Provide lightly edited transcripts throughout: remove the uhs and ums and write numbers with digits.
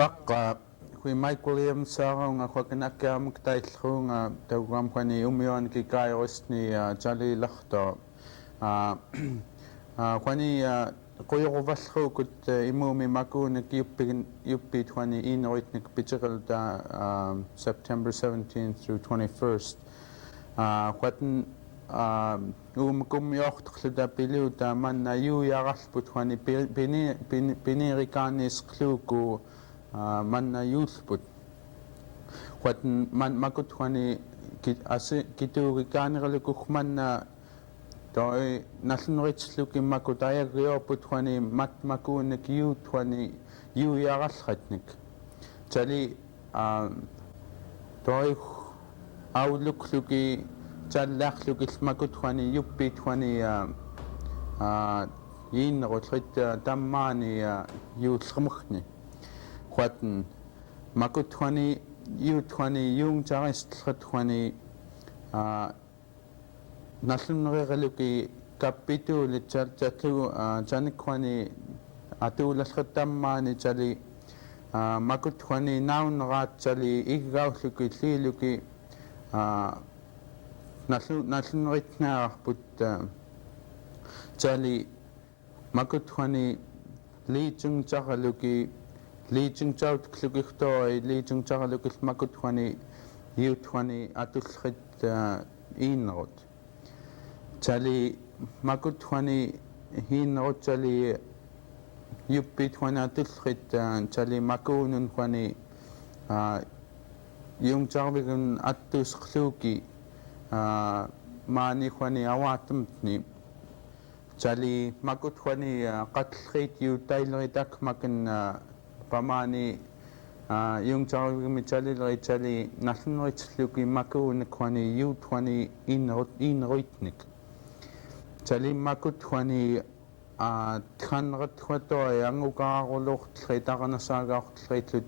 Quaq kui Mike Williams-aam qaqanakkaamuk taillruunga tauqamqani umioan kikaayurisni jalilaqto qani quyuquvallruukut imuumi makuunik yuppiit qani iinrunek pitiqilta September 17th through 21st qatan uumkummiortqluta piluuta manna yuuyaqarlput qani pinirikaanisqluku manna yuulput qatan makut qani kituucini manna toi nalnriitsluki makut ayagiorput qani makuunik yuut qani yuuyaqarlratnik tali toi auluqluki tallaarluki makut qani yuppiit qani iinrulit tammaani yuullermugni qatan makut qani yuut qani yuungtaristlrat qani nalnrireluki kap'itulinek tatlu tanik qani atuulalrat tammaani tali makut qani naumalriit tali iggaulluki lliluki nalnriitnaarput tali makut qani liitungtaqaluki liitungtautklukiqtoi liitungtaqaluki makut qani yuut qani atullrit iinrut tali makut qani iinrut tali yuppiit qani atullrit tali makuunun qani yuungtaqalukin attuusqluuki maani qani awaatumtni tali makut qani qatlrit yuutaileritak makan pamaani yuungtaqalugmi talilrit tali nalnriitsluki makuunik qani yuut qani iinruitnek tali makut qani tqanratqatoi angukara'urluut-llu arnassagaat-llu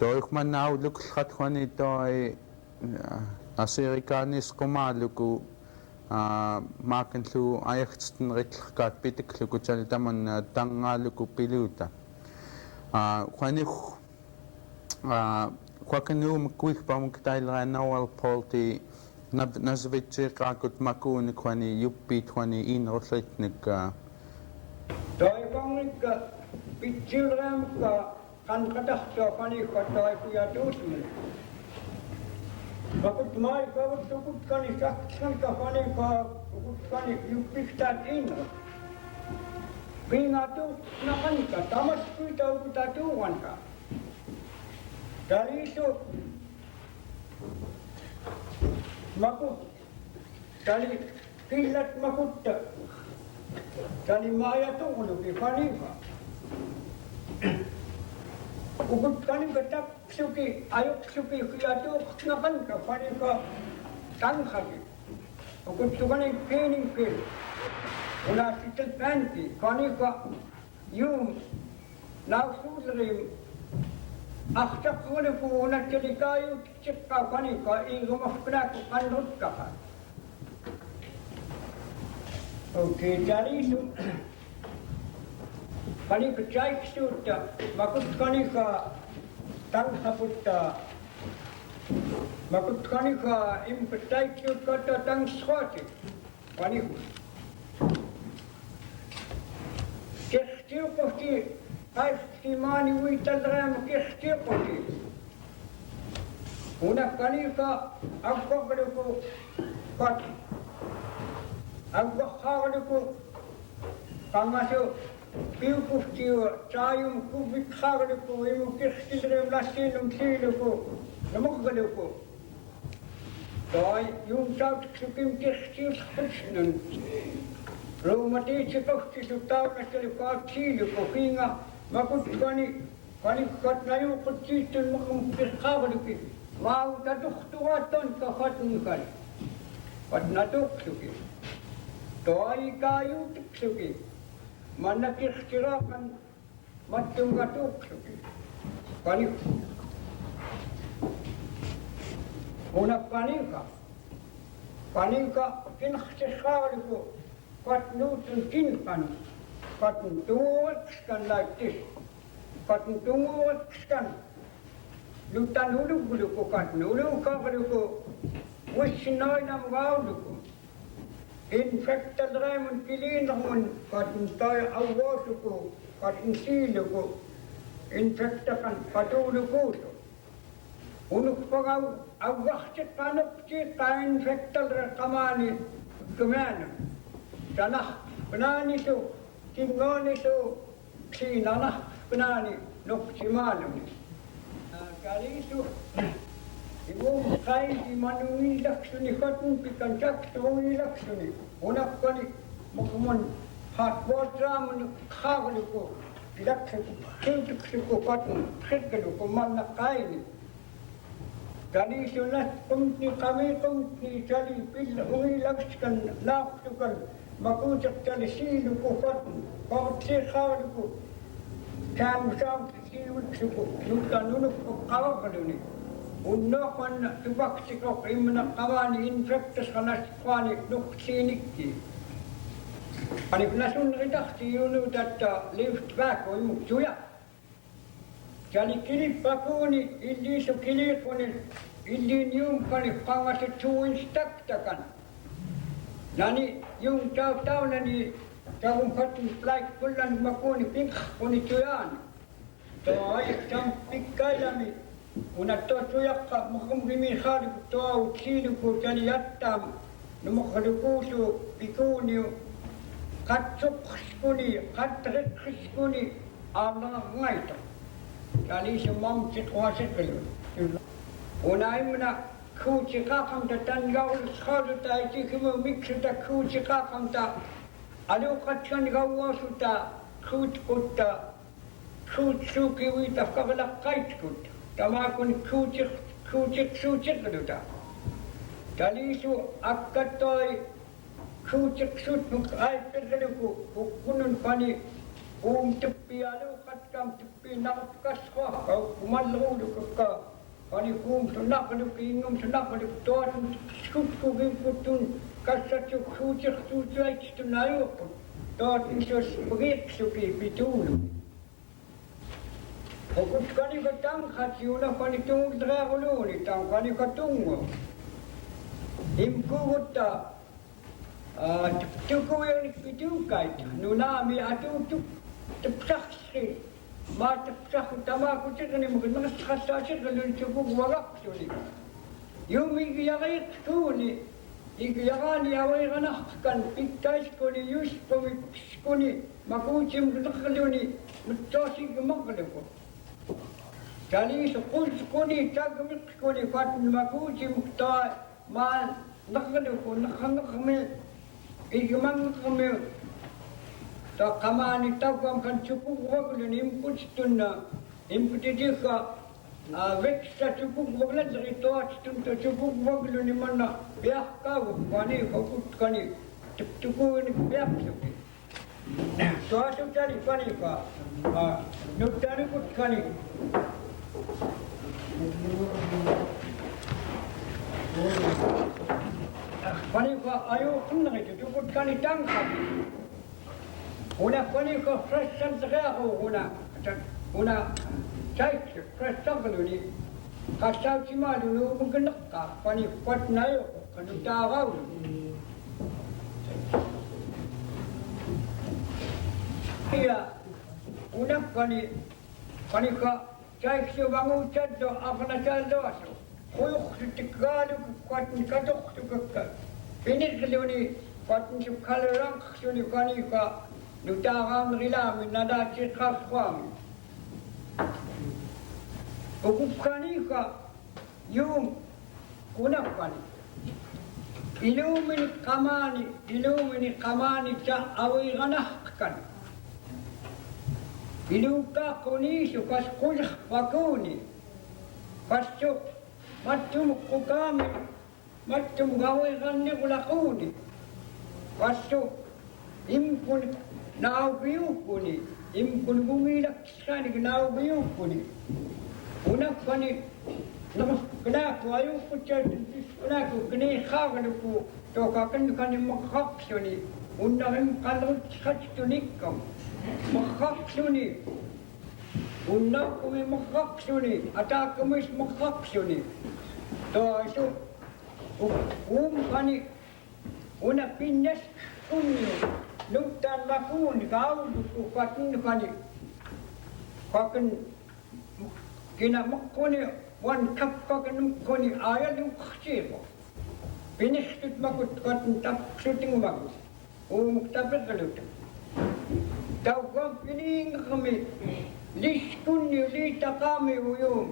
toi manna auluqatkaq qani toi assirikanillerkaanek maakanllu ajagtstenritlerkaat pitikluku tali taman tangaaluku piluuta qani qaqanuumikkuigpamuk Dela Noel Polty nasvitseeqaakut makuunik qani yuppiit qani iinrulitnek toiqangikka pitsilraamikka qanqataqtua qani toi quyavikaa makut mai kavut tukutkani saksanka qani tukutkani yuppiktaat iinrut piingatu naqanka tamaskuitauqutatuuqanka taliitu makut tali killat makutta tali maayatuqluki qaniqa ukutkanika tapsuki ayuqsuki qiyatuuqnaqanka qaniqa tanqaki ukutsuqanik piininkil unaasitalpaanki qaniqa yuum naaqsuulerim aqtaqluku unattalikaayutiqqa qaniqa iigumafqnaaku qanrutkaqa okay taliisu qaniqa caigglukta makut qaniqa tanqaputta makut qaniqa impataikkiukkata tangsqaati qaniqa kextiuqufti qaiftimaani uitalraama kextiuqufti una qaniqa aqqaqluku qat aqqaqaaqluku qangasu piukuftiu taayum kuvikqaaqluku imu kextilreem lassiilum siiluku namuqqaluku toi yuumtautiqsukim kextiulqatsnun ruumatiitsikohtisu taunastalukaatsiiluku kiinga makut qani qatnayuuqutiittun maqum piqqaaqluki vautatuqtuqaattonka qatniqan qatnatuqsuki toikaayutiqsuki manna kextiraqan mattungatuqsuki qaniqa una qaniqa kinqtiqqaaqluku qatnuutun kinqan qatn tuuqskan like this Katun tunguakskan. Lutan aluqgluku katun aluqatkaq wissinnainam aulukum. Infektalraimun kilinramun katun tai awwasuku katun siiluku. Infektakan katulukuutu. Unukpagaw awwahsit kanupsit ka infektalra kamani kumanam. Tanah penanitu tingonitu sinanah penani nuksimalum. Kalisu ibu kai di manungi laksuni katun pikan caktungi laksuni. Unakkani mukmun hatwatram khagluku laksuku kintuksuku katun khidluku manna kaini. Kalisu nas kumtni kami kumtni jali pilungi lakskan lakskan makutak jali siiluku katun kawtsi khagluku kan musam cikiutnguniluki nutanunuk qalarrluni unnoqan tubaksiqoq imna qamani infektas qanassaqani nuqsiinikki anifnasun ritaqti yunutatta liftbaako imuk cuyaq jali kilippakuuni illiisu kiliiquni illiin yumkani qangasutsuuinstaktakan nani yung taunani Kau katun like kullan makuni pink uni tuyan. To ay tam pikkayami. Una to tuyakka makum gimi khali to utsilu ko taliyattam. Numukhlukusu pikuni katsukskuni katrikkskuni arnassagaat-llu. Kali sumam cikwasiklu. Una imna kucikakam tatan gaul khadu ta ikimu miksu ta kucikakam ta aluqatkaq gawwasuta qutkutta quutsukiwita qalarrluni-llu tamakun quuciksuuciqluta talisu akkatoi quuciqsutnuk aipirluku ukkunun pani tuppi aluqatkaq tuppi nalqiggluku auulukumallrata pani sunaqluki sunaqluk toatun skutkuginkutun Kass'artarnek quuciksuuciqsuuciaistunaayuqqut toatnisus qiqsuki pituulu. Okutkaniqa tanqat yunaqani qalarrluni-llu tanqaniqa tungu. Imkugutta teptukuyak kituucainek nunami atuutuk tepsaqsi ma tepsaqu tamakutiqni muknaqasqassaasiqlun tukuwagaqsuni. Yumigiyariqsuuni Igtukaitnek awayganaqkan pikkaiskuni yuskumi piskuni makuucimqluqluni muttosigmaqluku. Kalisu qulskuni tagmiqskuni katun makuucimqtaa maan naqluku naqanaqmi igmangaqmi ta qamani tawqam kan tukuqluni imkutstunna imkutitikqa veksta tukuqlallri toatstunta tukuqluni manna piaqqaagu pani okutkani teptukuyak piaqsuki. Toasutari paniqa nuttanukutkani paniqa aluqatkaq tukutkani tanqati. Una paniqa frassantaqiaqu una caiggluk frassanqluni qassautimaalunu muknaqqa pani patnayo kanutaaqaulu. Iya unakkani paniqa caigsu vanguutsaddo arnassagaat-llu quyuqsutikaaluk katun katuqtukakka pinirluni katun sukkalranqsuni paniqa nutaaqaamrilaami nadaatiqqaarruami. Okukkaniqa yum kunakkani ilumini qamani ta awayganaqkan iluqaqquniisu kas qullqpakuni kassu mattum qukaami mattum awayganniqlaquni kassu imkun naawpiyukkuni imkun gumilakkisqanik naawpiyukkuni unakkani naqgluku ayuqqutsaatissqnaku kni qaagluku toqaqankani maqqaqsuni unnaqim qalrutqatstunikkam maqqaqsuni Unnakkumi maqaqsuni, ataakkumis maqaqsuni. Toisu umpani una pinnes kunniu. Nuttaan makuun auluku katinukani. Kaken kina makkuni wan kapkaken mukkuni ajalu khtiipo. Pinistut makut katin tapsuting makut. Tapeqlut. Tauqam piningqami liskunni liitaqami uyum.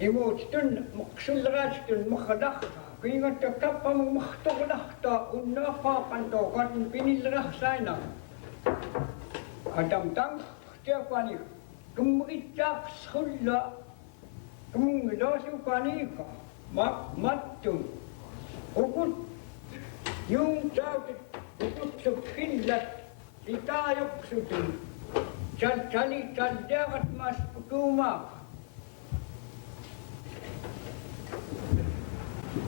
Imutstun maqsulraastun maqdaqqa. Kuingatta kappamu maqtoqlaqta unnaqaqanto katin pinilraqsaina. Adam tang khtiaqani kumritaq shulla kumnglasu kanika mattum. Ukut yung tawt ukut hillat itaayuksutun. Chali chaljagat mas putumak.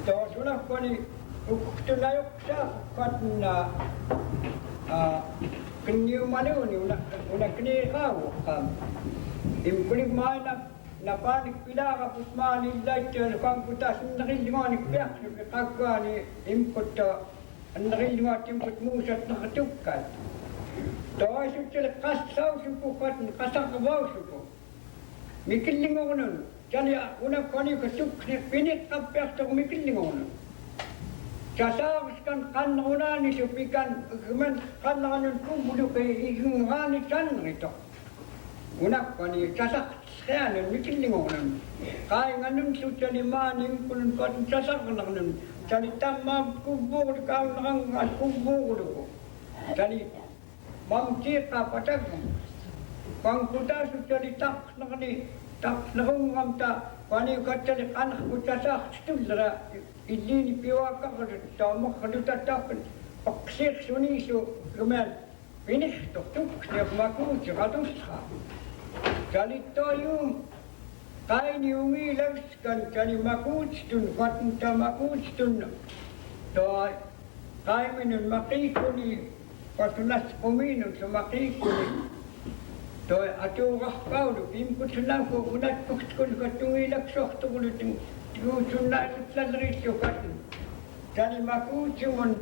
Tosulah kani uktunayuksa katna kenyu manuni una kniqaw kam. Imkulik maina napanik pilaka pusmani laityan kangkutas naqillinganik piaqsu piqakkani imkutta naqillingaat imkut muusat naqatukkat. Toisutsil qassausuku katn qasaqvausuku. Mikillinguunun Jani una kani kasukni pinit kappiaqtaku mikillinguunun. Sasaavskan qannaqunani supikan men qannaqanun kumbuluki igtukaitnek sanrito. Una kani sasaqsqianun mikillinguunun. Qainganun sutjani maanim kunun katn sasaqnaqnun. Jani tammaam kubbuqlu kaunaqangas kubbuqluku. Jani mamtiqa patagum. Kangkuta sutjani taqnaqni Naqungamta kani katsali qanak kutasaq stullra illini piwaqaqrutta maqlutattaqn aqsiq sunisu gumen pinihto tuksniq makuuti qatusqa Kalittoyum qaini umilavskan kani makuutstun qatnta makuutstun toi qaiminun maqiikkuni qatunas quminun su maqiikkuni Toi atuuqarpaulu imkutsunaaku unatpuqtkun kattuilaksortuqulutin tikuucunnailutlalriittuqatn tani makuutsungun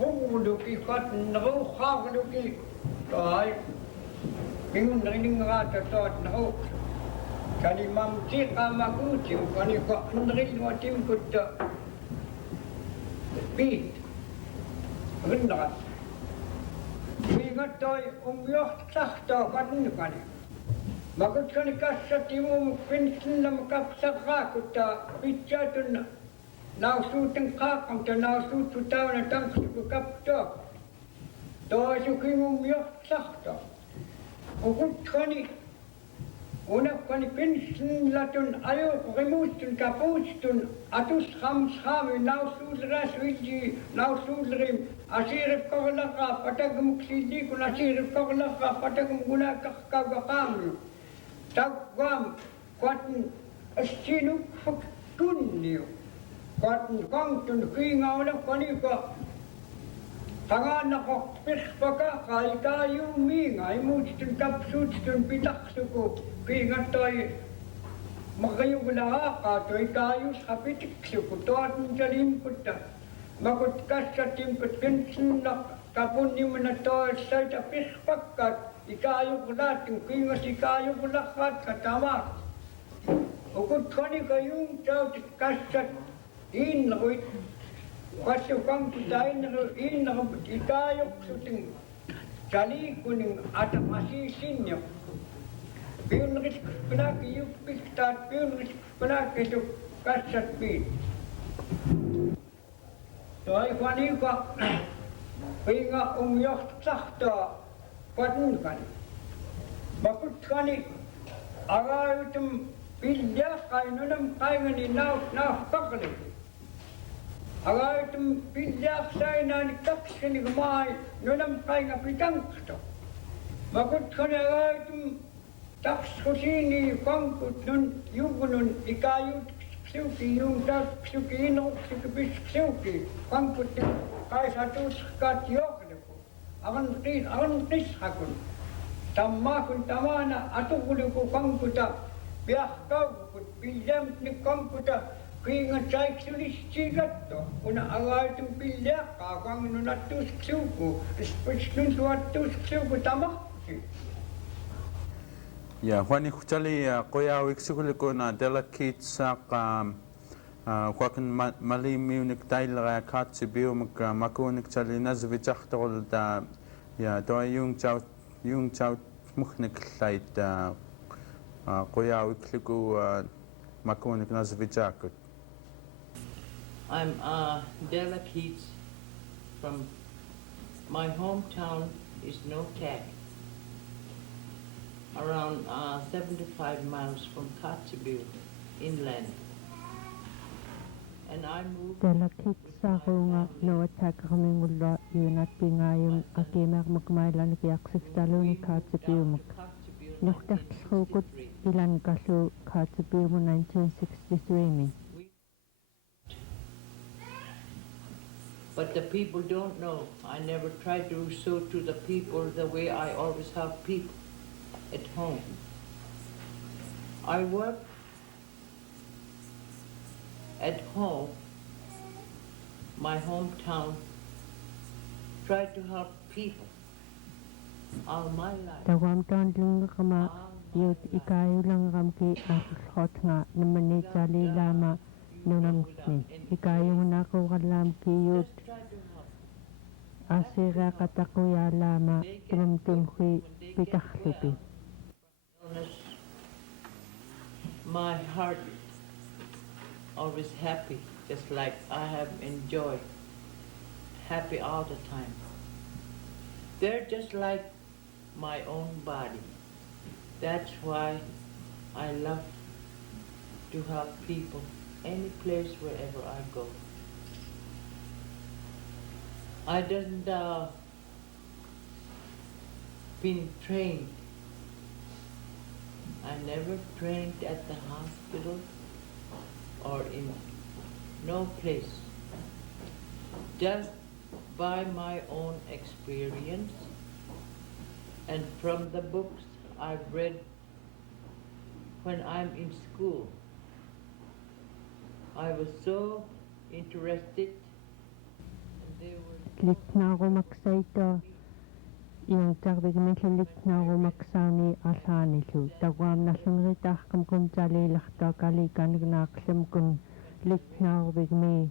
ruuluki qatn ruuqqaarluki toi mingun rilingeraata toot naruuq tani mamtiqa makuutsun kani qanrilluatimkutta piit rinnerat Kuingattoi umjohtahtaa katnukani. Makutkani kassatimu pinslinnam kap'ituiguqta pitsaatun nausuuten qaaqamta nausuuttu tauna tanksuku kap'ituiguq. Toasukin umjohtahtaa. Ukutkani unakkani pinslinlatun aluqrimuustun kapuustun atusqamsqaami nausuulraasuilli nausuulrim assirikanillerkaanek patagmuksiliikun assirikanillerkaanek patagmungunaqqaqaqaqaamiu taqwaam qatn assinukfuktunniu qatn qangtun qiingaulaqqanika qanganaruaq pirpaqaqa ikaayuumiinga imuutstun kapsuutstun pitaqsuku qiingattoi maqayuglaaqa toikaayusqa pitiksuku toatn jalimkutta Makut kassatimkut pinslinnaq kapunnimna toissaita pirpakkat ikaayuglaatin qiingas ikaayuglaqaat katamaaq. Ukutkani kayung tautit kassat iinruit qassukangkuta iinrut ikaayuqsutin salikunin atamasiisinniq. Piunriskpinaki yuppiktaat piunriskpinakituk kassat piit. Toi kanika pinga umjohtahtaa katnukani. Makutkani agayutum piljaqainunam qaingani nauqqaqluku. Agayutum piljaqsainaani kakskinik maai nunam qainga pitangqto. Makutkani agayutum taqsqusiini qankut nun yugunun ikaayut Qiuki yungtarksuki iinruqsuki pisqsuki qangkutti qaisatuusqaat yoqluku aranqisqakun Tammakun tamana atuqluku qangkuta piaqkaukut pillamtnik qangkuta qiingacaigglunistiigatto una agaatum pillaaqqa qangnunattuuskluku ispusnuntuattuuskluku tamarsi. Ja, Juani Huchali, quyavikaa na Dela Keetz-aaq, Quakan malimiunik tailra Kotzebue makunik chali nazvichachtorl da ja do yung chau mukhnik lait quyavikaa makunik nazvichakut. I'm Dela Keats from my hometown is Kumkaq, around 75 miles from Kotzebue inland. And I moved Dela Keetz-aaq no qalarrluni-llu yunat pingayum akimer mukmailan kiaqsiftaluni Kotzebue Yugtarnek ilan kallu Kotzebue 1963 But the people don't know. I never try to show to the people the way I always have people at home. I work at home, my hometown, try to help people all my life. Tawam tan lingkama yut ikayulang ramki akhotnga namani chali lama nunamni ikayung nako kalam ki yut assirikanillerkaanek lama tumtumhi pitakhlupi. My heart always happy, just like I have enjoyed, happy all the time. They're just like my own body. That's why I love to help people any place wherever I go. I didn't been trained. I never trained at the hospital or in no place. Just by my own experience and from the books I've read when I'm in school. I was so interested. And they were Litnarumaksaito yung litnarumaksani alhanillu tawam nasunritahkam kun jalilahta kalikanignaaklam kun litnaruvigmi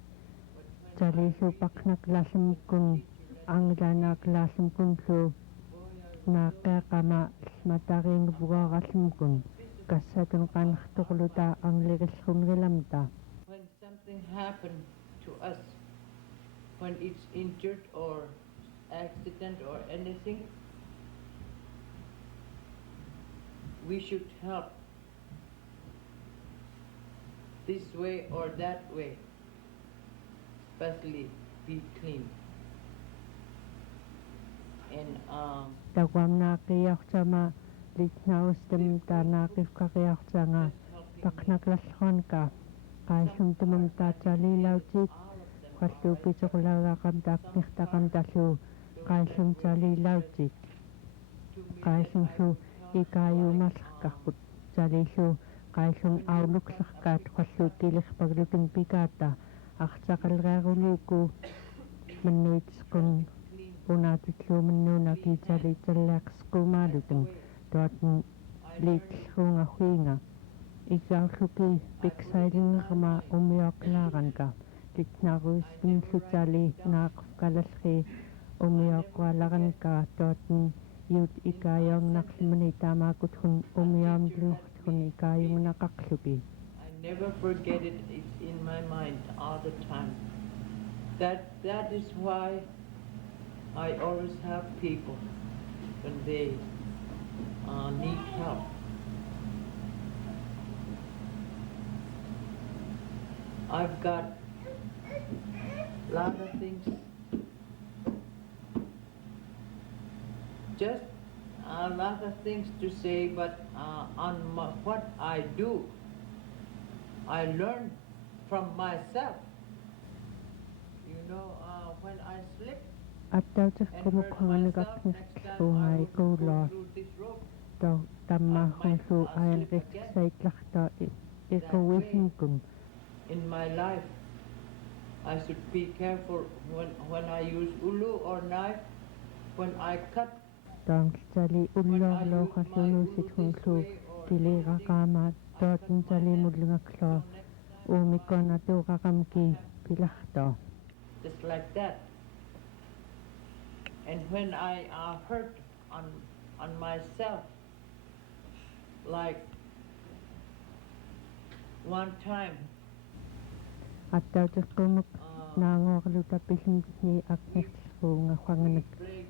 jalillu paknaklasam kun anglanaklasam kunlu naqeqama mataring bugarallam kun kassatun qanartorluta anglirillrunrilamta. when something happened to us, when it's injured or accident or anything, we should help this way or that way, especially be clean. And Tawam naqiyaqtama litnaustam tanaqifkaqiaqtanga paknaklasronka qaillum tumamta jalilautit qallu pituqulagaqam taqniqtaqam tallu qaillum jalilautit qaillum su ikayumallarqarput jalillu qaillum auluqlarkaat qallu kilirpaglutin pikata artaqalrluni-llu mannuitsqun unaatitlu mannuna kiitaliitallaaqsquumaalutun tuatun liitlruunga huinga igtukaitnek piksailingerma umiorqlaaranka litnaruistinllutali naaqufkalalri umiorqualaranka tuatun yut ikayornarlmani taamaakutun umiormlurtun ikayungunaqarlupi. I never forget it. It's in my mind all the time. That is why I always have people when they need help. I've got a lot of things, just a lot of things to say, but what I do, I learn from myself. You know, when I slip, Attautikkumukhanigaqnirtluungai kuulaa to tammaakhunsu ayanriksaitllarta ikuwisnkun In my life, I should be careful when I use ulu or knife, when I cut. taamsali ulloorlooqallunuusit hunsu tiliiqaqaama tootinsali mullungaklo uumikona tuuqaqamki pilartoo Just like that. And when I hurt on myself, like one time, аттаутеққумук наангоорлута писимни акнертсуунга хвангаnak great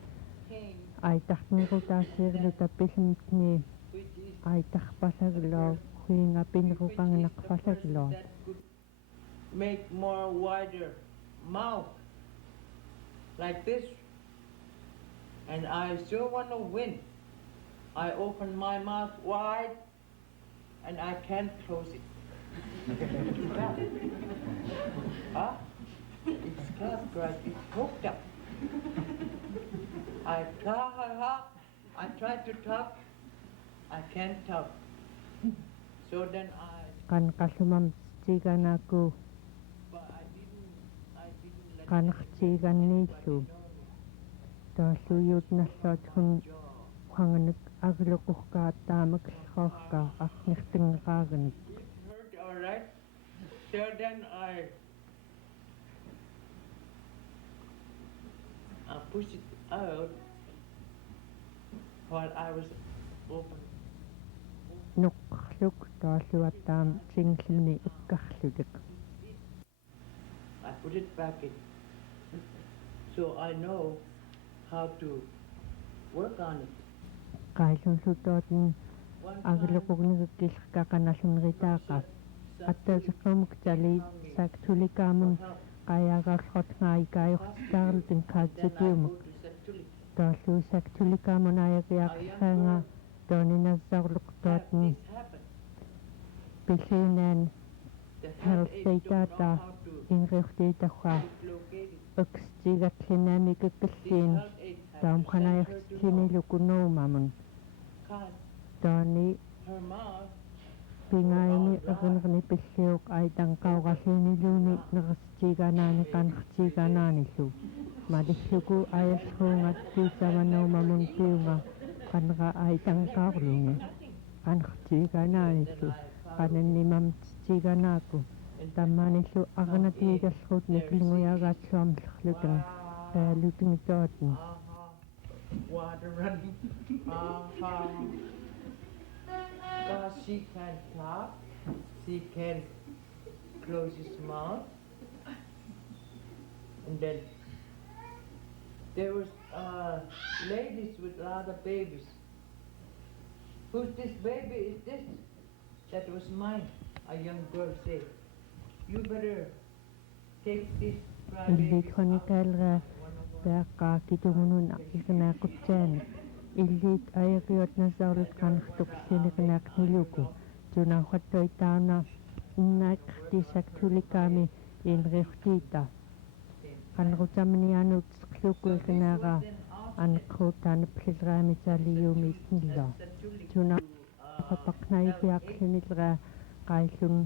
pain, айтартнерутаассиерлута писимни which is айтарпасаглоо хуинга пинеруканганақфасаглоо that could make more wider mouth, like this. And I sure want to win. I open my mouth wide, and I can't close it. Huh? It's clasped right, it's hooked up. I try to talk, I can't talk. So then kan kasumam tsiganaaku but I didn't let qanartsiiganniillu taalluyuut nalluatgun hwanganak agluqurkaattaamakillroorkaa arnertingeqaaganik it hurt all right. So then I pushed it out while I was open. nuqqarluk taalluattaam singluni ikkarlutik I put it back in. So I know how to work on it. qailunlutootin One time, agluqugnigikkillerkaqanallunritaaqa attausiqqumuk tali saktulikamun qayaagaarlrotngaikaajortitaarlutin kaatsitiumuk taallu saktulikamun ayaqiaqsaanga tooninassarluqtuatni this happened. pilluunaan The health aides don't know healthtaata how to inriurtiitarraa locate it. uksigatlinaami These kikkilliin health aides have to send her to know taamqanaajortinilukunuumamun because tooni her mouth pingaini erinерни pilliuq aitanqauqalluuni-lluuni neqastiiganaani qanertiiganaanillu malilluku ayallruunga tiisamanuumamun tiunga qanera aitanqaarlungi qanertiiganaanillu qanannimam tiiganaaku tammaanillu arnatiigallruut niklunguyagaatsuarmillerlutan qaallutingitootin water running. Because she can't talk, she can close his mouth. And then there was ladies with a lot of babies. Who's this baby? Is this? That was mine. A young girl said, you better take this crybaby illiitqaniqaalraa peaqqaa kituungun iqnaaqutsaani illiit ayaqiuatnassarlut qanertuqilliniqnaaqniluku tunauqattuitaana innaaqtissaktulikaami inriurtiita qanerutamnianuut seqluku iqnaaqa aneqruutaanapplilraami taaliyuumiitnilla tunaqapaqnaipiaqlinilraa qaillun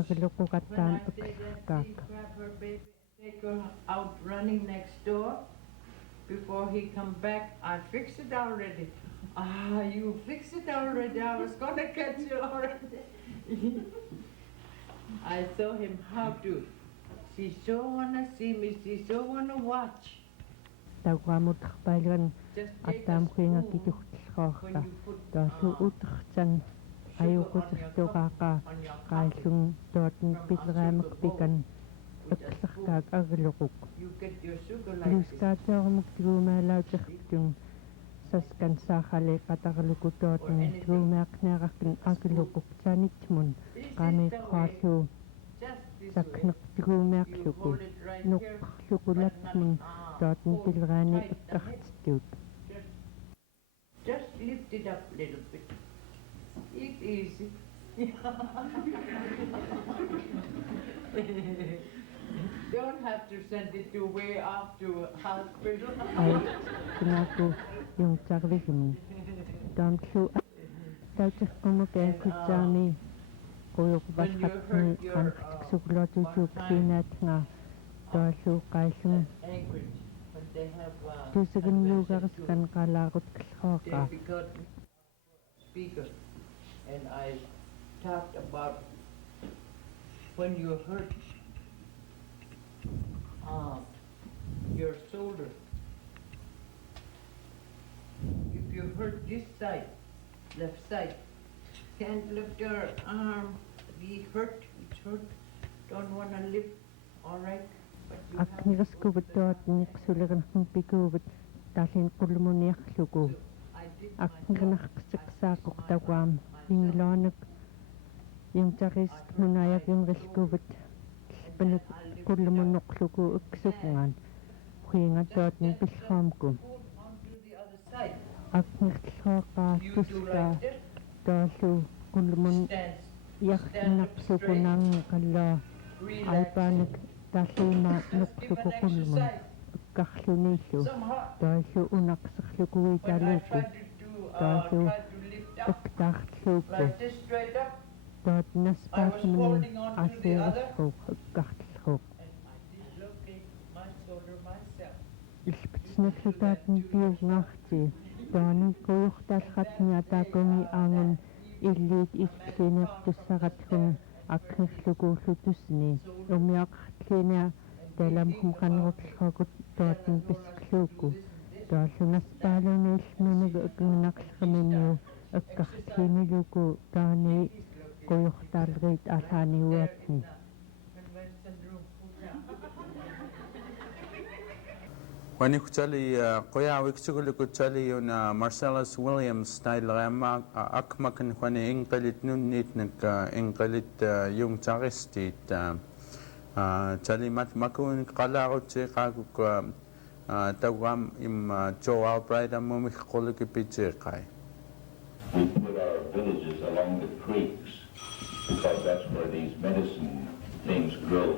agluquqattaam uqsarkaaq Take her out running next door. Before he come back, I fixed it already. Ah, you fixed it already. I was gonna catch you already. I saw him how to. She so wanna see me. She so wanna watch. tauqaamutaqpailigan Just take a attaamkuinga spoon kituqtillroorqa when you put taallu utertan ayuqutiqtuqaaqa qaallun tootin pillraamek pikan uqsarkaak agluquq you get your sugar like this. luskaateormuk tiguumaalautertun saskan saaqali qatarluku tootin tiguumaaqneerarkin agluquq tanitmun qaamiiqqaalluu Just this way. saknertiguumaaqluku nuqqarluqulatmun tootin pillraani ikkartittuut Just lift it up a little bit. It's easy. Don't have to send it to way off to hospital. ay kinaku yung tarlihimun taamtlu tautiqqumuken kutsaami quyuqvalqatni qanqatiksukluatusuuqliinaatnga toallu qaillum Anchorage, when they have tuusiginluugariskan qalaarutkallruaqa they got speaker, and I talked about when you hurt your shoulder. If you hurt this side, left side, can't lift your arm, it's hurt, don't want to lift, all right? But you have to акнирскуваттуат никсулернерн пикууват тааллин qullumuniarluku I did my акнернарқсиқсаақоқ тагуам ингилоонак юнтарist нунаягинриллкуват панут qullumunnoqluku иксукнгаан хуингатуатни пиллраамку onto the other side. акнерлуақаа You do тусса like this, тааллу qullumun stand, яртиннарсукунаанги қаллаа relax. айпаанак тааллуима нуқлуку qullumun иккарлуниллу Somehow, тааллу унақсерлукуи when I талуку tried to lift up иккаарлууку like this straight up, таат наспаатмани holding on to the асеерсрук иккарлуук and I dislocate my shoulder myself. илпитснерлутаатн пиунгаарти таани куйортаалхатни атаакунги аангун иллиит иллинертуссаратгун акнерлукууллутусни умиақартлиниа таламхум канерутлхакут таатн писклууку тааллунаспаалунииллмунуг акнунарлерминиу аккарлинилуку таани куйортаалриит алааниуатни Wanikutali quyavikaa yuna Marcellus Williams nailrama akmakan wani inqilit nunnitnak inqilit Yugtaristit tali makun qalarruti qaquk tawam im Joe Albright mumikqulukipitsiqai. We put our villages along the creeks because that's where these medicine things grow.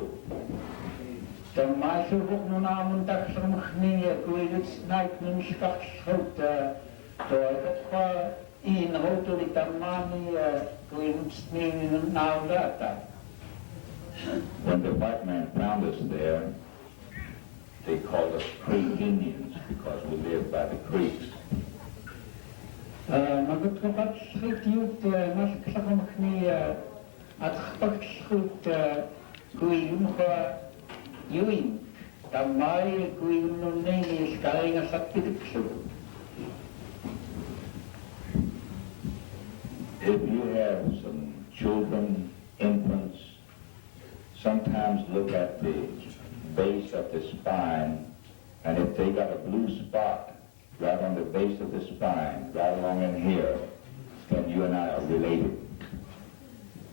Таммаасурук нунааmun таксермахниа куилутснайкнумискарлут тоакатха иинруутули таммаани куилутсниинин наулаата. When the white man found us there, they called us Creek Indians because we lived by the creeks. Магутгоqatsritiut насксармахниа атхпаксрут куилумха Yuin, tamai kuinnunni skaringa sappitiksu. If you have some children, infants, sometimes look at the base of the spine, and if they got a blue spot right on the base of the spine, right along in here, then you and I are related.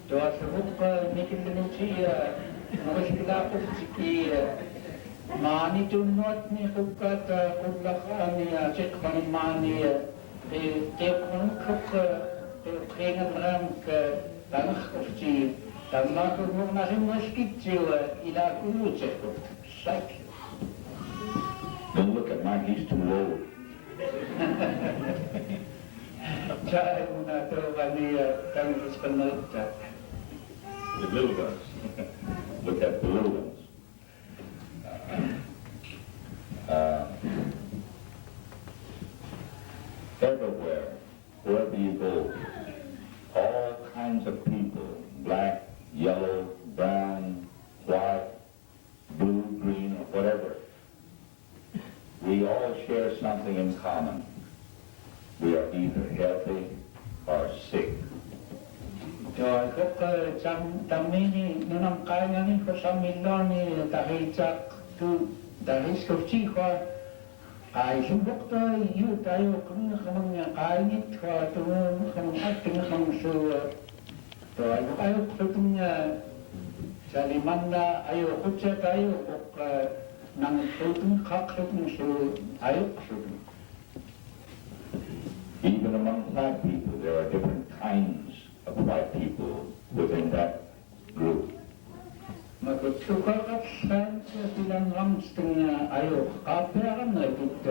Toasrukka nikillutia Noriskilaputiki Mani tunnotni hukkata kullaqani tiqqani mani tequnqq teqenamrank tankhfti tammaku nurnasimmaskitsi ila kulutseko sak. Don't look at Mike, he's too old. Chauna tovani tankhspanutta. The little ones. Look at the little ones. Everywhere, wherever you go, all kinds of people, black, yellow, brown, white, blue, green, or whatever, we all share something in common. We are either healthy or sick. Kok tammini nunam qaingani ko samilloni Keetz-aaq tu dariskoftiqa ai sumbukta yu tayo kun khamang qaingit ko tu khamang atin khamang su to ayo kutunya salimanda ayo kutsa tayo kok nang tutun khakhlutun su ayo su. Even among black people, there are different kinds of white people within that group. Magtutuqaqatsan silang ramsting ayo qaperan nagit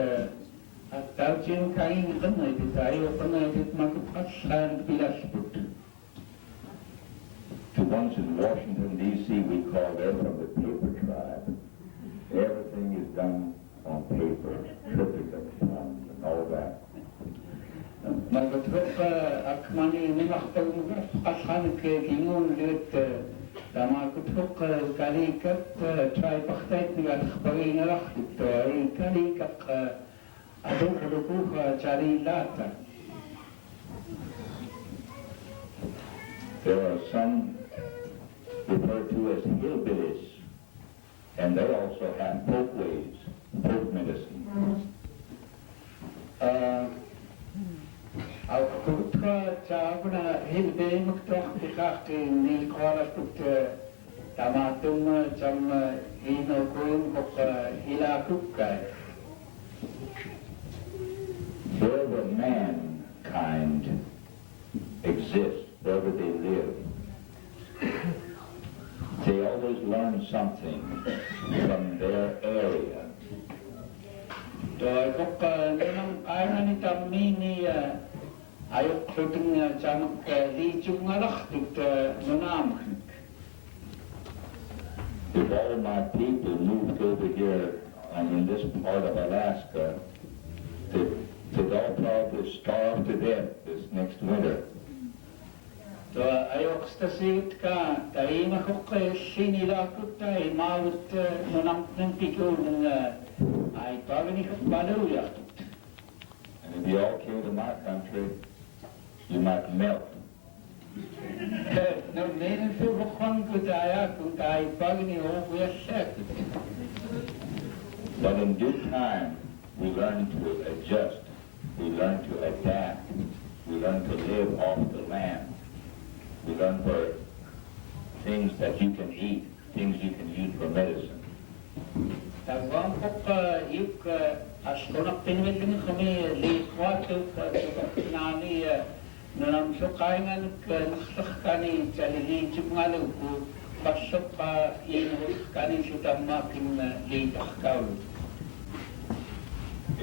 At tawchin kain kanay tayo kanay dit magpaskan bilasput. The ones in Washington, D.C., we call them from the paper tribe. Everything is done on paper, triplicates and all that. Magpatruk akmani nimakpagmugas kaskan kingun lit magpatruk kalikat tribe-paktait nigat paringalak ito ay kalikat aluqatkaq caiggluk. There are some referred to as hillbillies, and they also have folk ways, folk medicine. Aluqatkaq caaguna hillbilly magtuaq ni qalarrluni-llu tamatum jam iinrunek hilakukkai. Wherever mankind exists, wherever they live, they always learn something from their area. Kung kaya nga ni Tamini ayok kuting jamak lichung alak naumalriit-llu. If all my people moved over here in this part of Alaska, they'd all probably starve to death this next winter. Ayok stasit ka, tayo makukay sinilakot tayo, mawit nanamp ng piko ng ay pagani kapaluyak. And if you all came to my country, you might melt. No, meron po bukong ko tayo kung tayo pagani o kuyasak. But in due time, we learn to adjust, we learn to adapt, we learn to live off the land. We learn for things that you can eat, things you can use for medicine. Tawang po yuk astronak pinwedin kami liikwato nani nanam sukaingan naksakani cikiutnguniluki pasok pa iinrunek kani sutamakin liiktaġrugmiu.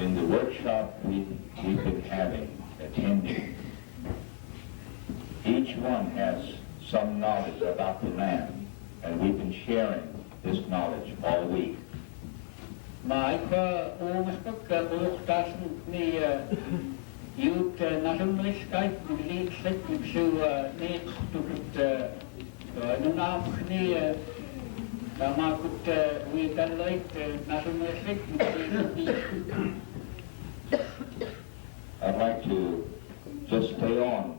In the workshop we've been having, attending, each one has some knowledge about the land, and we've been sharing this knowledge all week. Maikwa umaspag uyuktasan ni Yugtarnek liiktaġrugmiu su niqtukut nunamk ni tamakut uitallait naumalriit-llu. I'd like to just stay on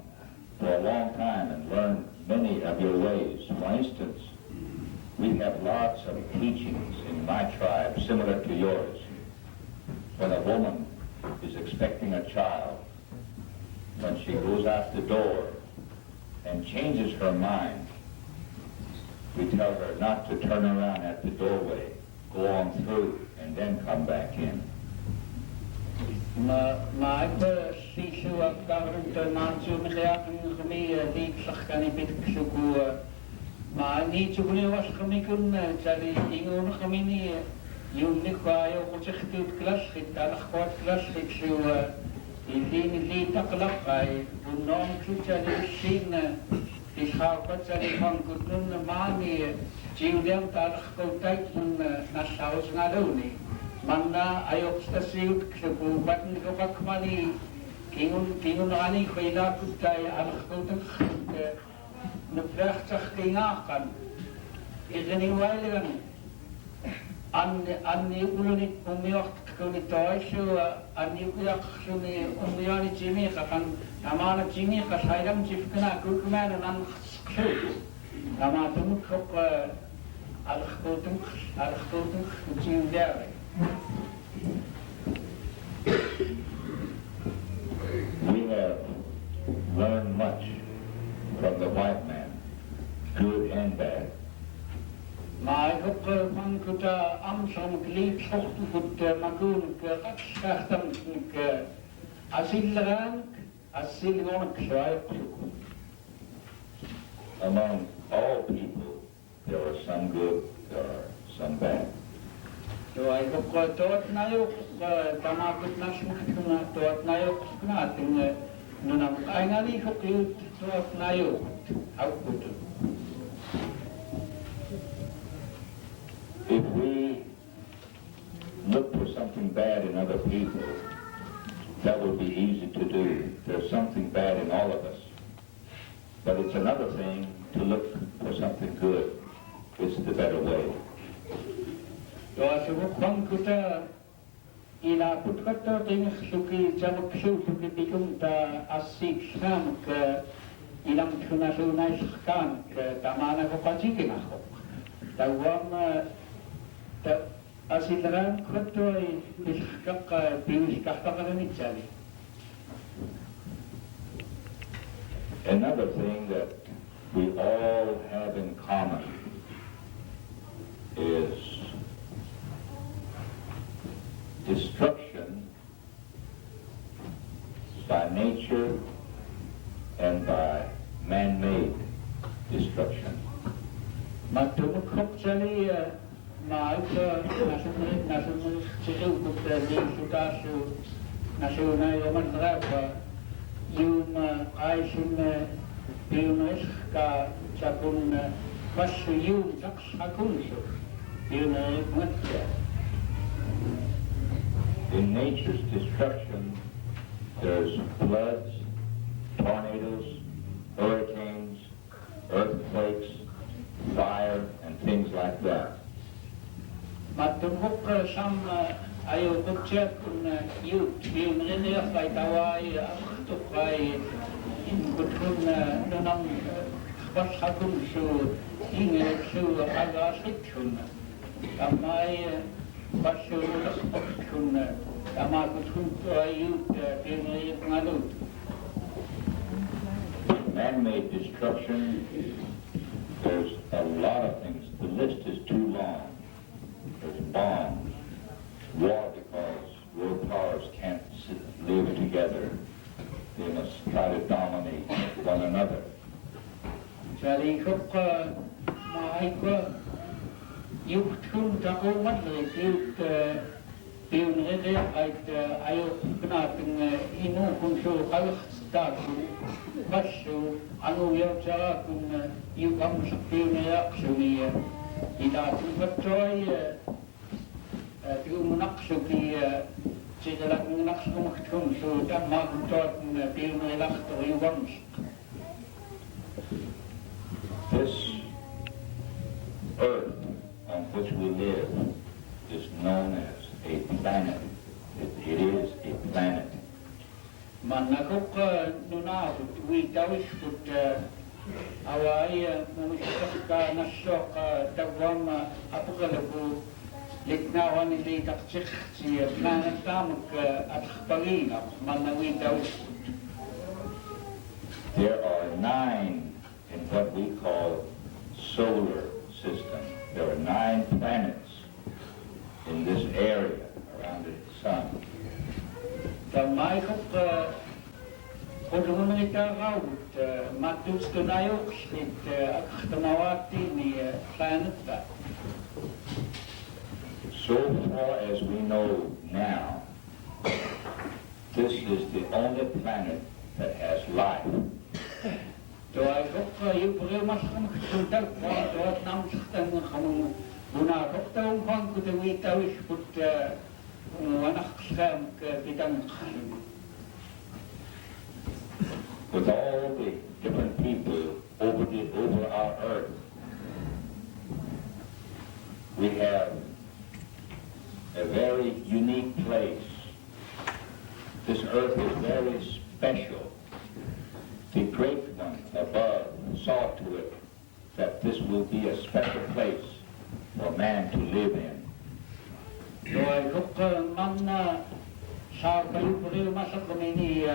for a long time and learn many of your ways. For instance, we have lots of teachings in my tribe similar to yours. When a woman is expecting a child, when she goes out the door and changes her mind, we tell her not to turn around at the doorway, go on through and then come back in. Maikwa sisu agkaroon to mansu mikiyakan kami liiktaġrugmiu pitkusuku niitsuguniwas kami kun tsali ingunak kami ni yunnik ayaw ko sa kitut klasik talakwat klasik su liitaqlaq ay unom su tsali sin ishapat tsali mangkutun maani jiwdiyang talakkotait nun nasawas nga daw ni Manda ayok sa siyut sa kubat ni kapakmani kingun ani kailakot tayo alakotang naglaktsak tingakan iganiwailan anni ulunit umiyok kunito ay siya anni uyak suni umiyani jimika kan namana jimika sayang jifkana kukumana nan ksuk namatumuk kop alakotang jiwdari. We have learned much from the white man, good and bad. Maikot mangkuta amsam kliip sohtukut magun Kass'artarnek assillunek caiggluk. Among all people, there are some good, there are some bad. Tuai kukko tuot nayuk tamakut nasmuktuna tuot nayuk natin nunam kaingali kukyut tuot nayuk hakutu. If we look for something bad in other people, that would be easy to do. There's something bad in all of us. But it's another thing to look for something good. It's the better way. Tuasubukwan kuta ila putkata tinsuki jamuksuki bikunta assirikanillerkaanek ilang tunasunaiskannek tamana qaiggluk. Tawam asilaran kutoi Qikiqtaġrugmiu. Another thing that we all have in common is destruction by nature and by man-made destruction. Matumukukjali maalka nasun cikiutnguniluki sutasu nasunay naumalriit-llu yung aisun piunes ka sakun pasu yung sakunsu yun ngatya. In nature's destruction, there's floods, tornadoes, hurricanes, earthquakes, fire, and things like that. Matumuk sam ayo bukcet kun yut iinrunek ay tawai aluqatkaq inkutun nunam sakun su ingret su agasitun tamay pasu kun tamakutun ayut enrilnguaq. Man-made destruction, there's a lot of things. The list is too long. There's bombs, war because world powers can't live together. They must try to dominate one another. Cikiutnguniluki maikwa Yugtarnek iinrunek ay aluqatkaq inukun su qalarrluni-llu pasu angukara'urluut-llu yugamsaqpiunayaqsuni ilaatupatoi tiumunaqsuki cikiutnguniluki su tammakutoot piunayaqtor yugamsaq. This earth on which we live is known as a planet. It is a planet. Manakuk nunahut witawishkut awai mumishkaka nasok tagwam apugaluku liknawan ili takchikchi planet tamuk at khparina manawitawishkut. There are 9 in what we call solar system. There are 9 planets in this area around the sun. Maikuk qudrumunitaraut matustunayuqslit aqtamawatini planeta. So far as we know now, this is the only planet that has life. Tuaikuk yubrimaskum kutuntak tuat namstan khamun bunakuk taumpan kutawitawishkut wanaqsam pitang khamun. With all the different people over our earth, we have a very unique place. This earth is very special. The Great One above saw to it that this will be a special place for man to live in. Tuaikuk manna sa kayubrimasakumini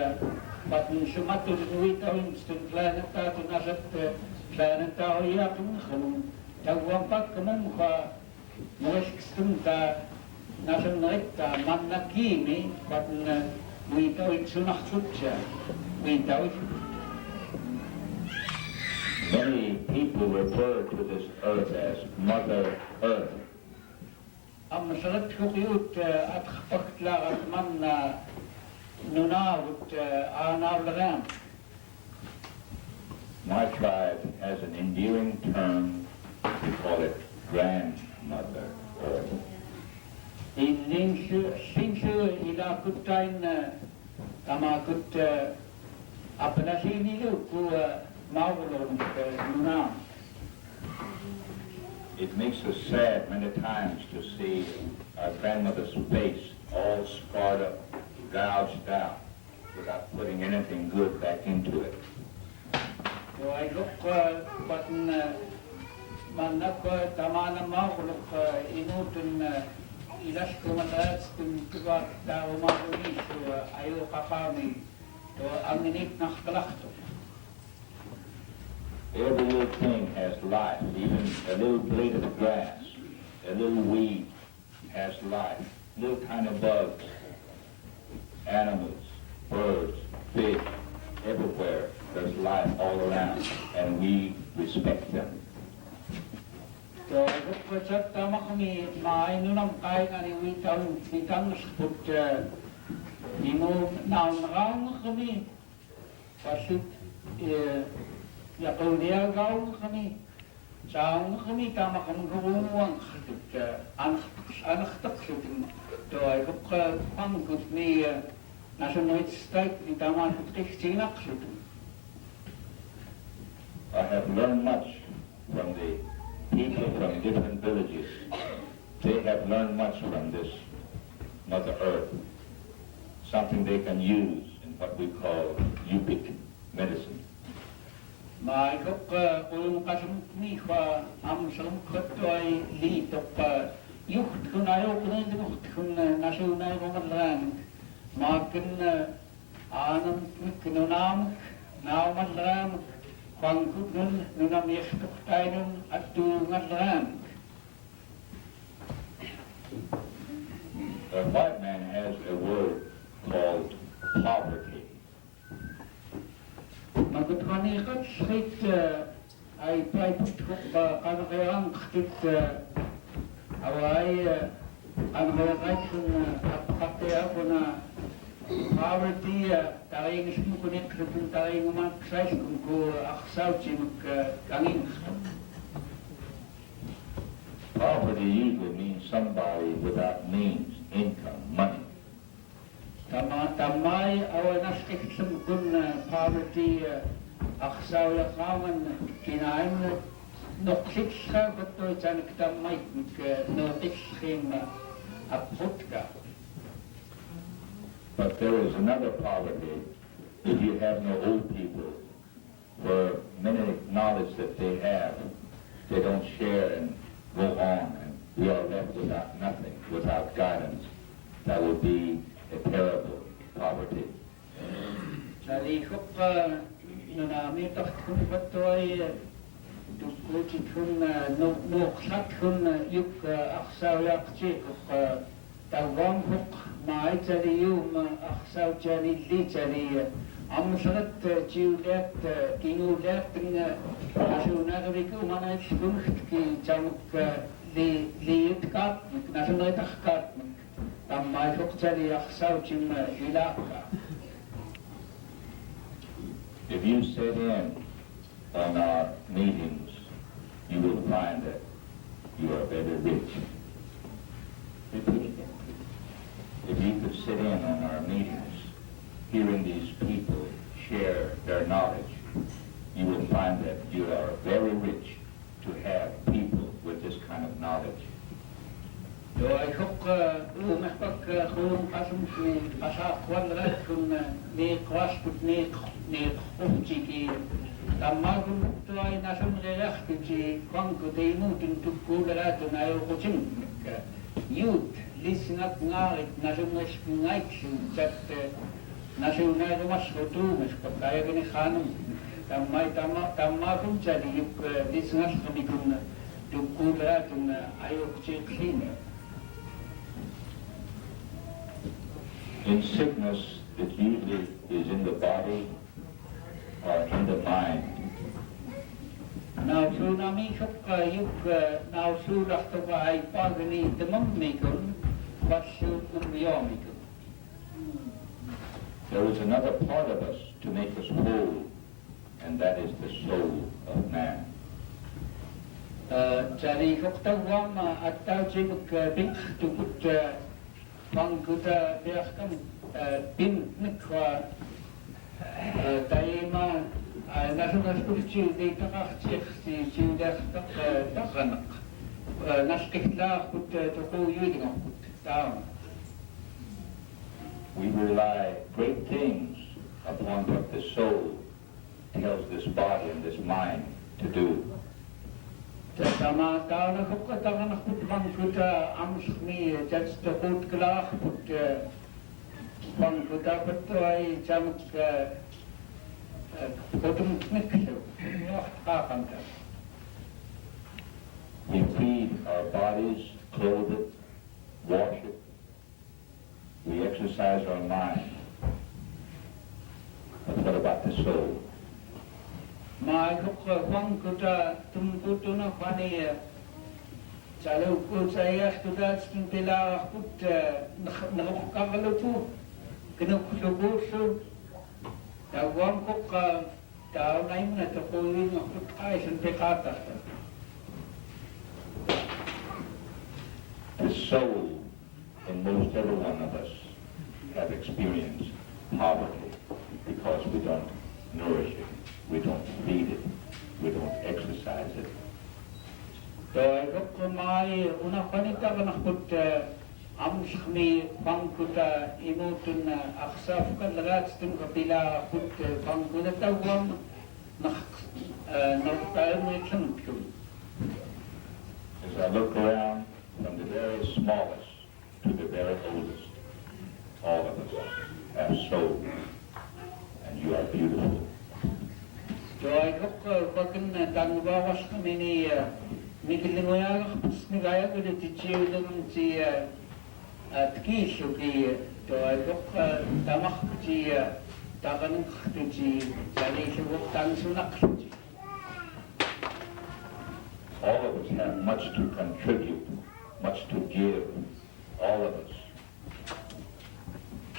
batun sumatul nuitawin stun planeta tunasat planeta oyakun khamun tagwampak kamun kha muwashkstunta nasan naita manna kimi batun nuitawin sunakhsutcha nuitawin. Many people refer to this earth as Mother Earth. أمسرت حقيوت أتخفقت لا أتمنى نناوت آناولغام. My tribe has an endearing term, we call it grandmother. In Linshu ila kutain kama kut aulaqatkaq maulon nunam. It makes us sad many times to see our grandmother's face all scarred up, gouged out, without putting anything good back into it. So I look button manak tamana maulok inutun ilaskumatatun tuwa naumalriit-llu aluqatkaq to anginit nalqiggluku. Every little thing has life, even a little blade of grass, a little weed has life, little tiny bugs, animals, birds, fish, everywhere there's life all around, and we respect them. So look at tamakami mainunam qaigani witang sput naumalriit-llu pasut yaquldiya gaulqami saunqami tamakam ruuang khut anqtaqsut to I look pangkut ni national state ni taman qikiqtaġrugmiu. I have learned much from the people from different villages. They have learned much from this Mother Earth, something they can use in what we call Yupik medicine. My look qulunqasumni fa amsum khutoi li tok Yugtarnek nasunayrumalraanek maakin aanam miknunam naumalraanek qanganaruaq nunam igtukaitnek attuungarraanek. The white man has a word called poverty. Magutwani qatshit ay payputkuk qanqeranqtit away angukara'urluut-llu apaqaqtiaquna poverty taringismukunik taringumaksaiskun ku aqsautimuk kanginqaq. Poverty usually means somebody without means, income, money. Tamay awanaskiktsum kun poverty aqsauyaqaman kinain noqsitsqa qattoy taniktamay noqitsqim aputkaq. But there is another poverty if you have no old people, for many knowledge that they have, they don't share and go on, and we are left without nothing, without guidance. That would be a terrible poverty. Sarikuk nunamitak kun qattoy tukutikun nuqsatkun yuk aqsauyaqtiquk tawamhuk maaitsaliyum aqsautjanillitsali amsrat jiulat kinulatn nasunagriku manaitskunhtki jamuk liitkatnek nasunaitakatnek tammaisuqtsali aqsautim ilaqqa. If you sit in on our meetings, you will find that you are very rich. If you could sit in on our meetings, hearing these people share their knowledge, you will find that you are very rich to have people with this kind of knowledge. So I hope umahpak khulum qasum fi qasaq walratun ni qasput ni qufchiki tamagum toy nasun relaxti konku teinutun tukkulatun aluqatkaq youth listenat ngarit nasun ngaiksin chat nasun narumasqutumas qatayagini khanum tamagum chali yuk listenat qamikun tukkulatun aluqatkaq. In sickness, it usually is in the body or in the mind. Nou, zo naar mij nou zo dacht ik hij pakken niet de man mee kon, was zo om jou mee kon. There is another part of us to make us whole, and that is the soul of man. Jadi Qikiqtaġrugmiu attautsimuk pinqtukut pankuta piaqkam pinnikwa taima nasukaskurtsiu tiitaqartiqsi siudaaqtaq taqanaq nalqiggluku tuquyuvikaa taama. We rely great things upon what the soul tells this body and this mind to do. Sama tauna Qikiqtaġrugmiu pankuta amsmi jatstuqutglaqput pankuta pattuai jamuk kotumniksu qaaqanta. We feed our bodies, clothe it, wash it. We exercise our mind. But what about the soul? Ma Qikiqtaġrugmiu tumkutuna khani caiggluk tilaqput nalqiggluku kituucini tawamkuq taunayna tuquyuvikaa qaisan tiqaataqta. The soul in most every one of us have experienced poverty because we don't nourish it, we don't feed it, we don't exercise it. Mai una qanitaqnaqput amsmi pankuta imutun aqsaafqallagaatstun qapilaqput pankuta tawam nalqiggluku. As I look around, from the very smallest to the very oldest, all of us have souls, and you are beautiful. Qikiqtaġrugmiu tanubawasqmini mikillinguyaaqpusnigayaq titsiulemunti tkiilluki Qikiqtaġrugmiu tamaqti taqanqtuti talilluguq tansunaqluti. All of us have much to contribute, much to give. All of us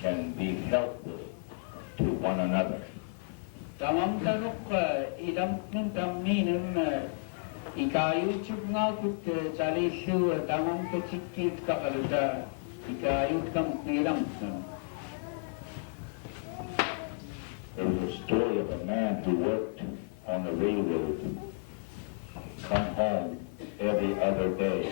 can be helpful to one another. Tamamtaruq ilamtun tamminun igayutmek talillu tamamta cikiutnguniluki igayutmek. There was a story of a man who worked on the railroad, come home every other day.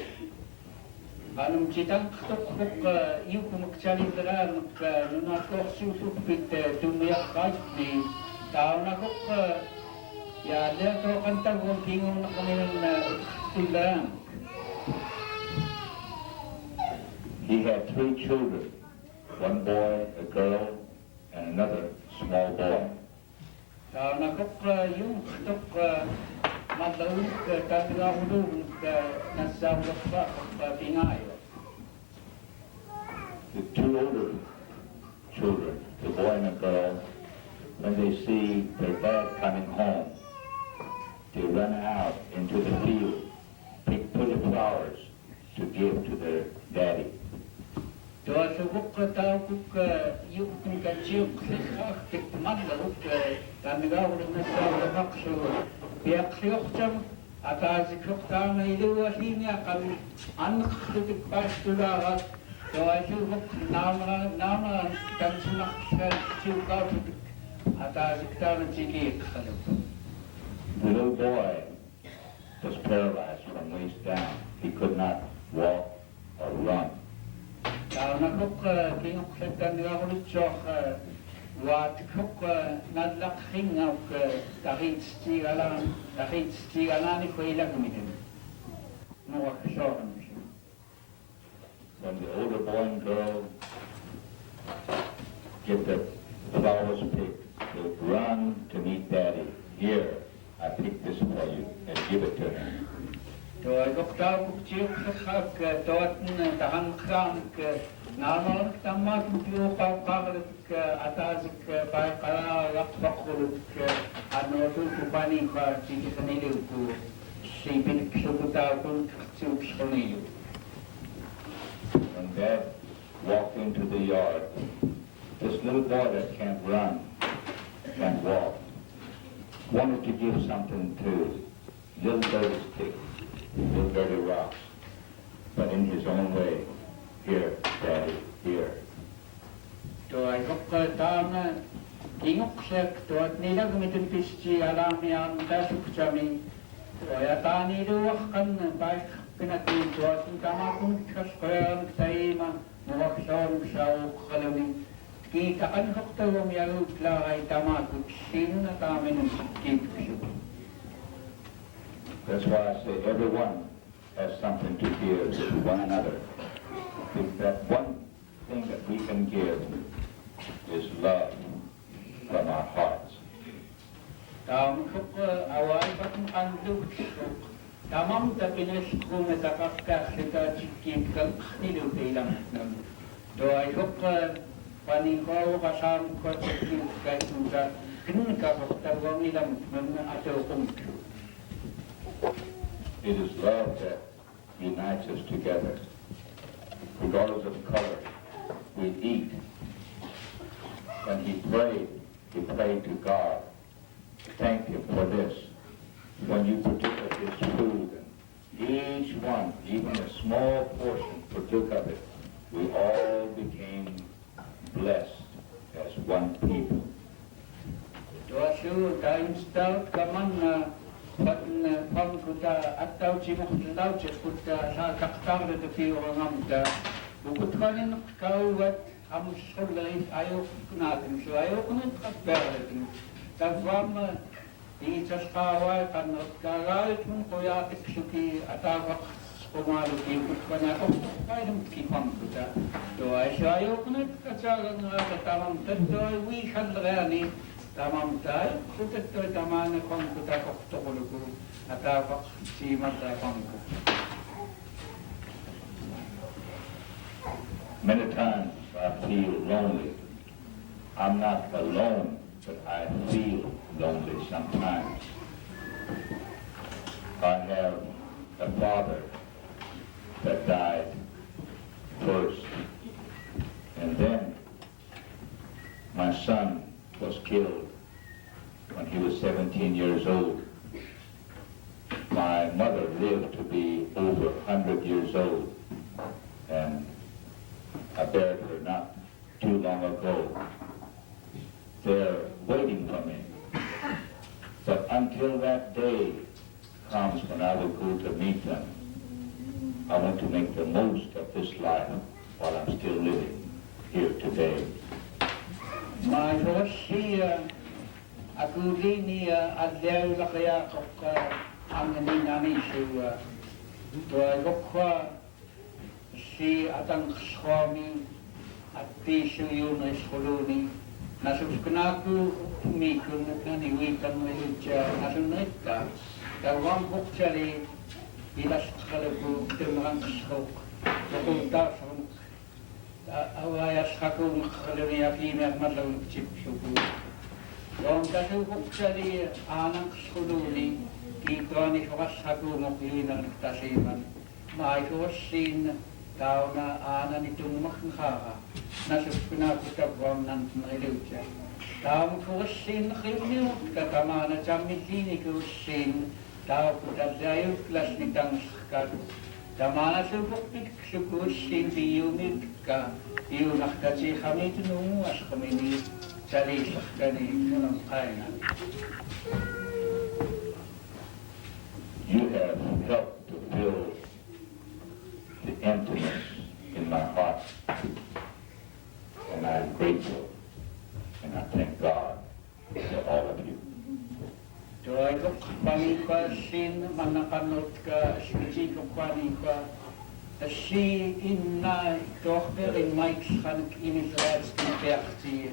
Anum cikiutnguniluki yukumaqtalilleraanek nunaqorsuusuppit tumiaqqaitni taunaquq yaaleaqoqantaguum pinguunaqaminun tullaan. He had 3 children, one boy, a girl, and another small boy. Taunaquq yumqtuq madawuk tatilaquluvuk nassaavullaqqaaq pingaayuq. The 2 older children, the boy and the girl, when they see their dad coming home, they run out into the field, pick pretty flowers to give to their daddy. Tuasuquq taukuk yugtarnek madlaruk tanigawulun nassaavullaqaqsu piaqliuqtam ataasikiutnguniluqiiniaqam anneqlutik paastulaarat tuasuquq naama tansunaqsiuqaatutik ataasikiutnguniluki. The little boy was paralyzed from waist down. He could not walk or run. Taunaquq kinguqlattanigaqulutsuaq waatquq nallaqqinngauk taqiitstiiganaani quilagumiten nuaqsooramisu. When the older boy and girl get their flowers picked, they run to meet daddy. Here, I picked this for you, and give it to him. Qikiqtaġrugmiu cikiutngaq toatn tahanqaanek naumalriit tammaatun piuqaaqaaqalutik ataasik paiqalaaqpaquluk apertuiguq cikiutnguniluku qanganaruaq. When Dad walked into the yard, this little boy that can't run, can't walk, wanted to give something to little dirty sticks, little dirty rocks, but in his own way. Here, Daddy, here. Kinuqsak tuat nilagmitun pisti alamiam tasukjami toyataniruaqan baik pinatin tuat kamakun kasqayan taima muwaksaun sauqalami kitakan hoktawam yalutlaay tamakut sinna tamin kitksu. That's why I say everyone has something to give to one another. That one thing that we can give is love from our hearts. Awal patong qanggluk tamam tapinas kung natakakasita cikiutnguniluki lang do ay paningkaw kasam ko cikiutnguniluki Qikiqtaġrugmiu aluqatkaq. It is love that unites us together. Regardless of color, we eat. When he prayed to God. Thank him for this. When you partook of his food, each one, even a small portion, partook of it, we all became blessed as one people. Doasu stout kaman pamkuta ataw cimuqtlaw cikuta sa Kass'artarnek ngamta bukutkanin kawat amsulay ayaw natin so ayaw kunin kap'itulinek tagwam isas kaway kanagkagayut mong kuyakit suki atawak kumaluki kutkana kayang kipamkuta so ayaw kunin katsagang katamang tatoy wishan rani tamam tayo, sukat taman kong kituucini atawak simat pangku. Many times I feel lonely. I'm not alone, but I feel lonely sometimes. I have a father that died first, and then my son was killed when he was 17 years old. My mother lived to be over 100 years old, and I buried her not too long ago. They're waiting for me. But until that day comes when I will go to meet them, I want to make the most of this life while I'm still living here today. My Russia, Agayutmek, angukara'urluut-llu, Toyalukwa, si atang swami at piso yun ay skuluni. Nasuskunaku umikun at naniwitan mo yun siya nasunod ka. Dawang buksali, ilas kalabu, timang skok, nakunta sa awayas hakung kaluniyakinak matlang chipsuku. Yung kasubok sali anang skuluni, ito ni kawas hakumok yun ang tasiman. Maayos sin tao na ana nitong makangkaka, nasuskunakutabwang ng nalilutya. Tao kawas sin nakilniw, katama na chamilini kawas sin, tao kutadayo klas nitang sakado. Tamana subuktik sukusin biyumit ka iyo nakatsi kami tunungu as kami ni salisak kani nunang kainan. You have helped to fill the emptiness in my heart, and I'm grateful, and I thank God for all of you. Doay ko pangikasin manakanot ka sikikukwanin ka si inna tochter in Mike's kanak inisrats kinperti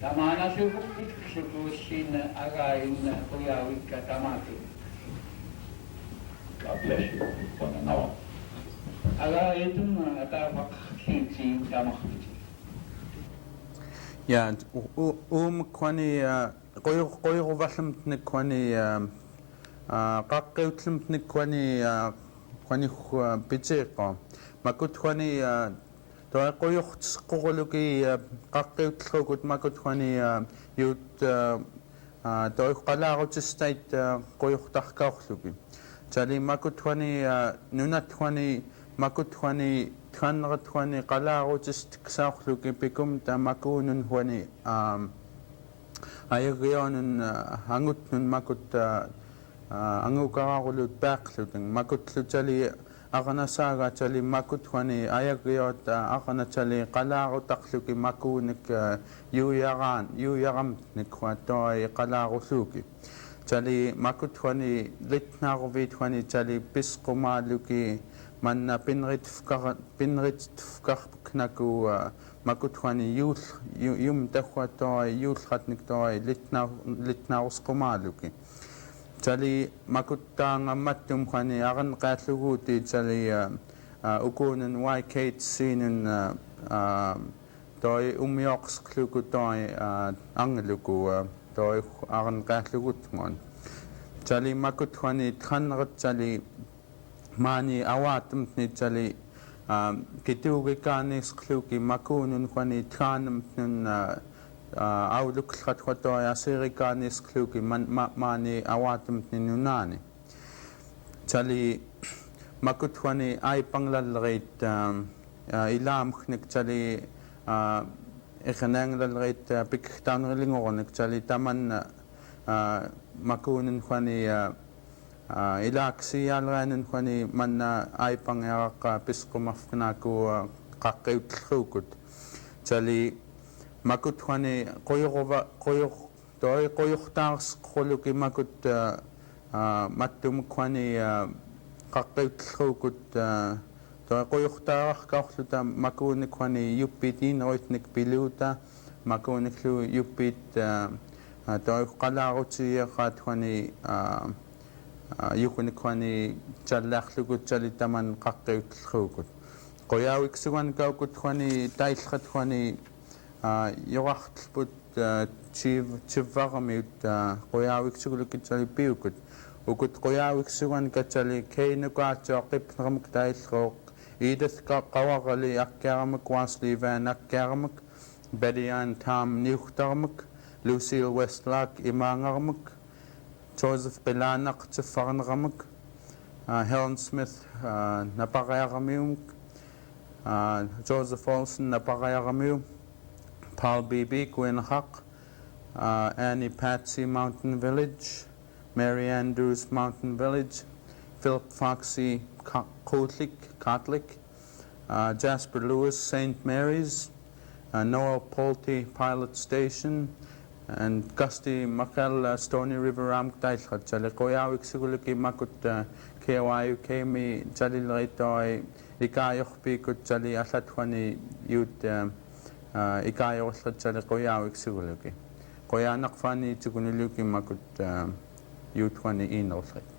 tama na subukit sukusin agayin kuyawika tamati. God bless you, one and all. Agayutmek atawak Keetz-aaq tamakti. Ja, kwani qoyuruvallamtnik kwani qaqqeutlamtnik kwani pitiqa makut kwani toi qoyurtisqoruluki qaqqeutlukut makut kwani yut toi qalaarutistait qoyurtarkaorluki tali makut kwani nunat kwani makut kwani tkannerat kwani qalaarutistiksaorluki pikum tamakunun kwani ayagionun angutnun makut angukara'urluut-llu makutlu tali arnassagaat-llu makut kwani ayagiot arna tali qalaarutaqluki makuunik yuyaramtnik kwa toi qalaarulluki tali makut kwani litnaaruvit kwani tali pisqumaaluki manna pinritknaku makut kwani yum tahwa toi yulqatnik toi litnaarusqumaaluki tali makuttaangammattum kwani arnaqqaatluguuti tali ukuunun Keetz-siinun toi umioqsqluku toi angluku toi arnaqqaatluguutngon tali makut kwani tkannerat tali maani awaatumtni tali kituucikaaniisqluki makuunun kwani tkaanamtnun auluqatkaq toi assirikanillerkaanek maani awaatumtni nunaani tali makut kwani aipanglallerit ilaamkhnik tali iqanaanglallerit Qikiqtaġrugmiu tali taman makuunun kwani ilaaksiyaalraanun kwani manna aipangearaqa pisqumafknaaku qaqqeutlukut tali makut kwani qoyurtaarsqorluki makut mattumuk kwani qaqqeutlukut toi qoyurtaararkaorluta makuunik kwani yuppit iinrunek piluuta makuuniklu yuppit toi qalaarutiiqaat kwani yukunik kwani challaarlukut tali taman qaqqeutlukut qoyaviksugan kaukut kwani taillqat kwani yoqartlput chivvaramiut quyaviksugulukit tali piukut ukut quyaviksugan katali keinukaatioqipneramuk taillqooq iidathqa qawarali akkiaramak waasliivaan akkiaramak Betty-Ann Tam Yugtarnek Lucille Westlark imaangaramuk Joseph Qilaanaq tiffarneramak Helen Smith napaqaaramiumuk Joseph Olson napaqaaramiu Paul B.B. Qikiqtaġrugmiu Annie Patsy Mountain Village Mary Andrews Mountain Village Philip Foxy Catholic Jasper Lewis St. Mary's Noel Polty Pilot Station and Gusty Makal Stony River Amktailqat tali qoyaviksuguluki makut KYUK mi talilritoi ikaayorpiikut tali allatwani yut ikaayorllat tali qoyaviksuguluki qoyaanaqfani tikuniluki makut yutwani iinrunek